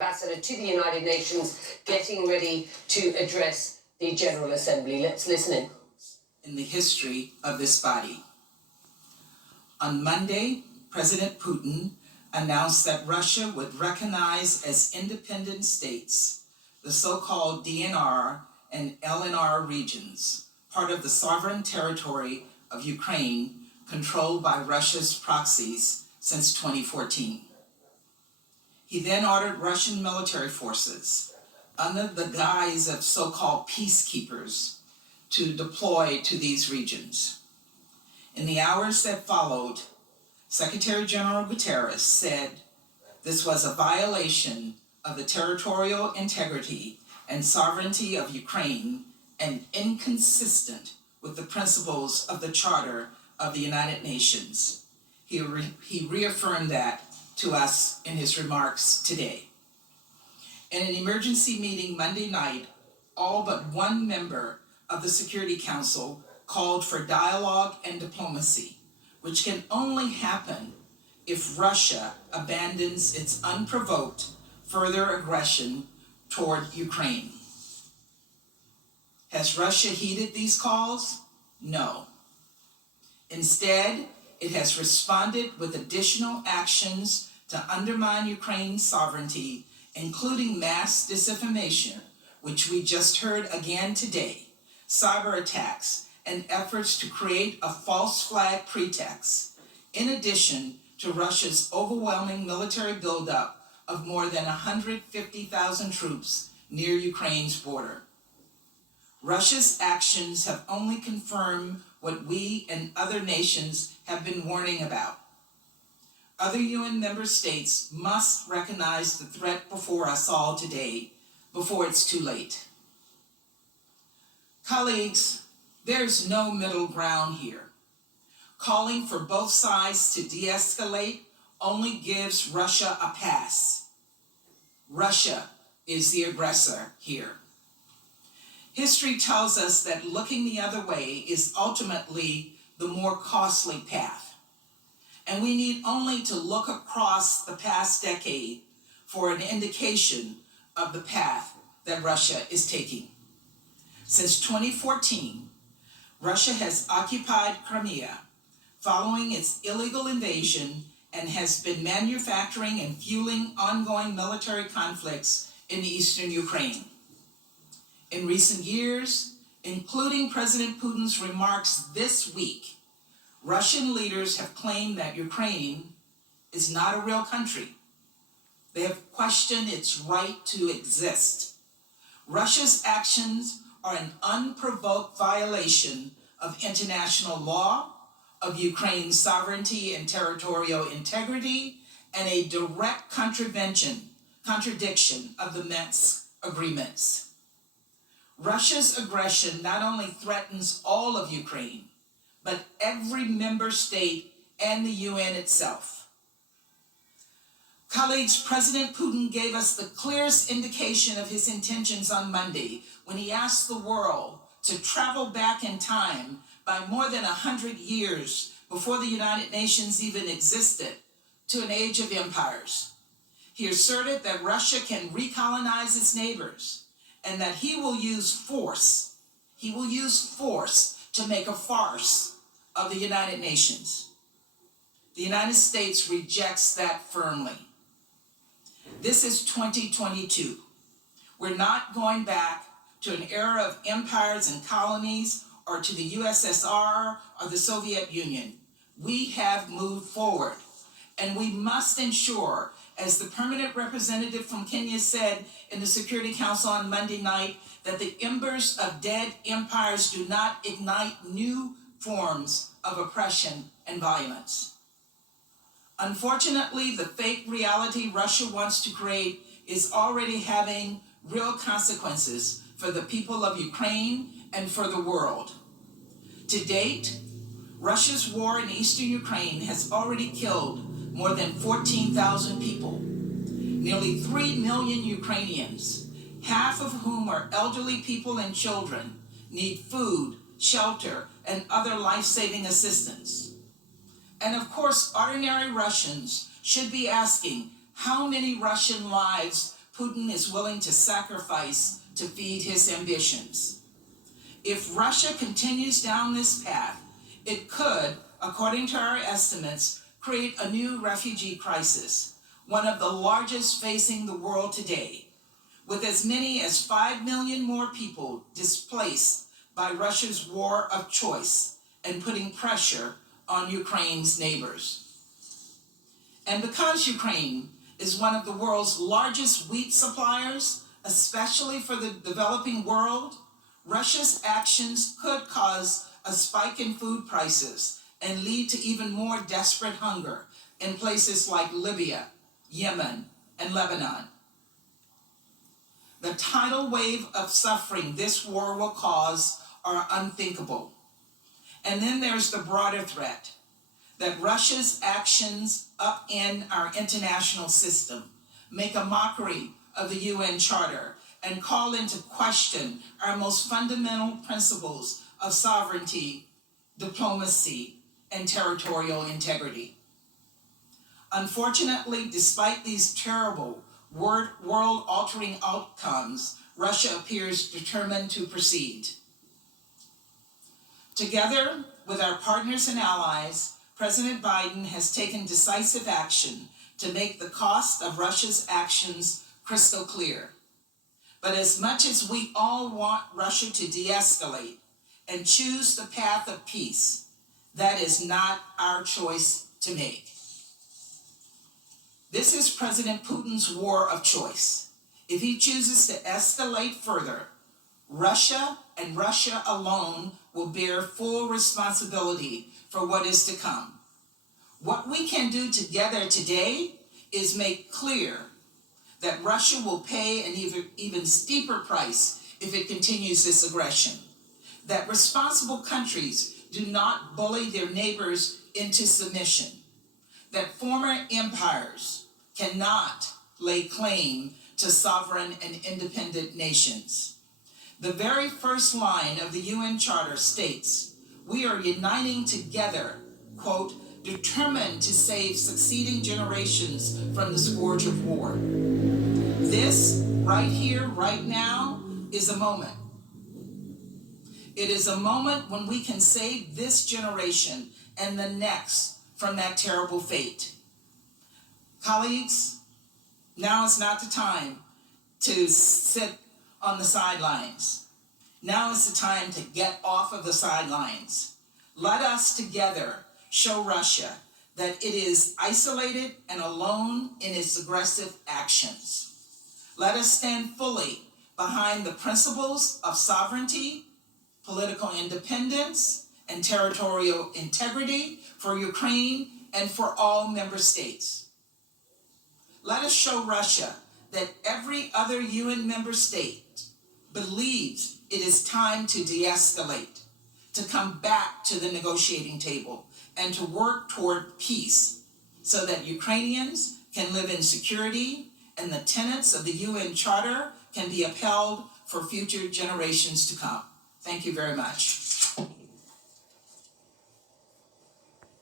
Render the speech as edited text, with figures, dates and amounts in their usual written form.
Ambassador to the United Nations, getting ready to address the General Assembly. Let's listen in the history of this body. On Monday, President Putin announced that Russia would recognize as independent states the so-called DNR and LNR regions, part of the sovereign territory of Ukraine, controlled by Russia's proxies since 2014. He then ordered Russian military forces, under the guise of so-called peacekeepers, to deploy to these regions. In the hours that followed, Secretary General Guterres said this was a violation of the territorial integrity and sovereignty of Ukraine and inconsistent with the principles of the Charter of the United Nations. He reaffirmed that to us in his remarks today. In an emergency meeting Monday night, all but one member of the Security Council called for dialogue and diplomacy, which can only happen if Russia abandons its unprovoked further aggression toward Ukraine. Has Russia heeded these calls? No. Instead, it has responded with additional actions to undermine Ukraine's sovereignty, including mass disinformation, which we just heard again today, cyber attacks, and efforts to create a false flag pretext, in addition to Russia's overwhelming military buildup of more than 150,000 troops near Ukraine's border. Russia's actions have only confirmed what we and other nations have been warning about. Other UN member states must recognize the threat before us all today, before it's too late. Colleagues, there's no middle ground here. Calling for both sides to de-escalate only gives Russia a pass. Russia is the aggressor here. History tells us that looking the other way is ultimately the more costly path. And we need only to look across the past decade for an indication of the path that Russia is taking. Since 2014, Russia has occupied Crimea following its illegal invasion and has been manufacturing and fueling ongoing military conflicts in eastern Ukraine. In recent years, including President Putin's remarks this week, Russian leaders have claimed that Ukraine is not a real country. They have questioned its right to exist. Russia's actions are an unprovoked violation of international law, of Ukraine's sovereignty and territorial integrity, and a direct contradiction of the Minsk agreements. Russia's aggression not only threatens all of Ukraine, but every member state and the UN itself. Colleagues, President Putin gave us the clearest indication of his intentions on Monday when he asked the world to travel back in time by more than 100 years before the United Nations even existed to an age of empires. He asserted that Russia can recolonize its neighbors and that he will use force to make a farce of the United Nations. The United States rejects that firmly. This is 2022. We're not going back to an era of empires and colonies or to the USSR or the Soviet Union. We have moved forward, and we must ensure, as the permanent representative from Kenya said in the Security Council on Monday night, that the embers of dead empires do not ignite new forms of oppression and violence. Unfortunately, the fake reality Russia wants to create is already having real consequences for the people of Ukraine and for the world. To date, Russia's war in eastern Ukraine has already killed more than 14,000 people, nearly 3 million Ukrainians, half of whom are elderly people and children, need food, shelter, and other life-saving assistance. And of course, ordinary Russians should be asking how many Russian lives Putin is willing to sacrifice to feed his ambitions. If Russia continues down this path, it could, according to our estimates, create a new refugee crisis, one of the largest facing the world today, with as many as 5 million more people displaced by Russia's war of choice and putting pressure on Ukraine's neighbors. And because Ukraine is one of the world's largest wheat suppliers, especially for the developing world, Russia's actions could cause a spike in food prices and lead to even more desperate hunger in places like Libya, Yemen, and Lebanon. The tidal wave of suffering this war will cause are unthinkable. And then there's the broader threat that Russia's actions upend our international system, make a mockery of the UN Charter, and call into question our most fundamental principles of sovereignty, diplomacy, and territorial integrity. Unfortunately, despite these terrible, world-altering outcomes, Russia appears determined to proceed. Together with our partners and allies, President Biden has taken decisive action to make the cost of Russia's actions crystal clear. But as much as we all want Russia to de-escalate and choose the path of peace, that is not our choice to make. This is President Putin's war of choice. If he chooses to escalate further, Russia and Russia alone will bear full responsibility for what is to come. What we can do together today is make clear that Russia will pay an even steeper price if it continues this aggression. That responsible countries do not bully their neighbors into submission. That former empires cannot lay claim to sovereign and independent nations. The very first line of the UN Charter states, "We are uniting together," quote, "determined to save succeeding generations from the scourge of war." This, right here, right now, is a moment. It is a moment when we can save this generation and the next from that terrible fate. Colleagues, now is not the time to sit on the sidelines. Now is the time to get off of the sidelines. Let us together show Russia that it is isolated and alone in its aggressive actions. Let us stand fully behind the principles of sovereignty, political independence, and territorial integrity for Ukraine and for all member states. Let us show Russia that every other UN member state believes it is time to de-escalate, to come back to the negotiating table, and to work toward peace so that Ukrainians can live in security and the tenets of the UN Charter can be upheld for future generations to come. Thank you very much.